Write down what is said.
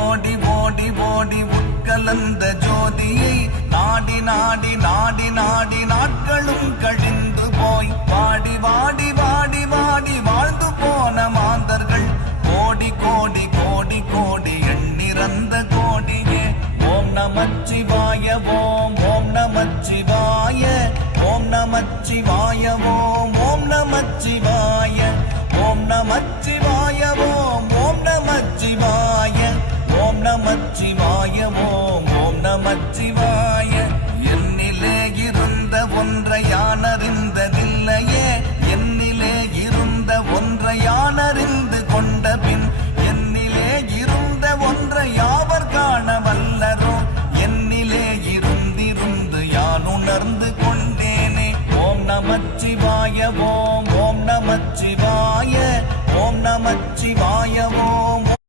ஓடி ஓடி ஓடி உட்கலந்த ஜோதியை நாடி நாடி நாடி நாடி நாட்களும் கழிந்து போய் வாடி வாடி வாடி வாடி வாழ்ந்து போன மாந்தர்கள் கோடி கோடி கோடி கோடி எண்ணிறந்த கோடியே. ஓம் நமச்சிவாய ஓம் ஓம் நமச்சிவாய ஓம் நமச்சிவாய ஓம் ஓம் நமச்சிவாய ஓம் நமச்சிவாய ஓம் ஓம் நமச்சிவாய ஓம் நமச்சிவாய ஓம் ஓம் நமச்சிவாய. என்னிலே இருந்த ஒன்றை யானறிந்ததில்லையே, என்னிலே இருந்த ஒன்றை யானறிந்து கொண்ட பின் என்னிலே இருந்த ஒன்றை யாவர் காண வல்லரோ, என்னிலே இருந்திருந்து யான் உணர்ந்து கொண்டேனே. ஓம் நமச்சிவாய ஓம் ஓம் நமச்சிவாய ஓம் நமச்சிவாய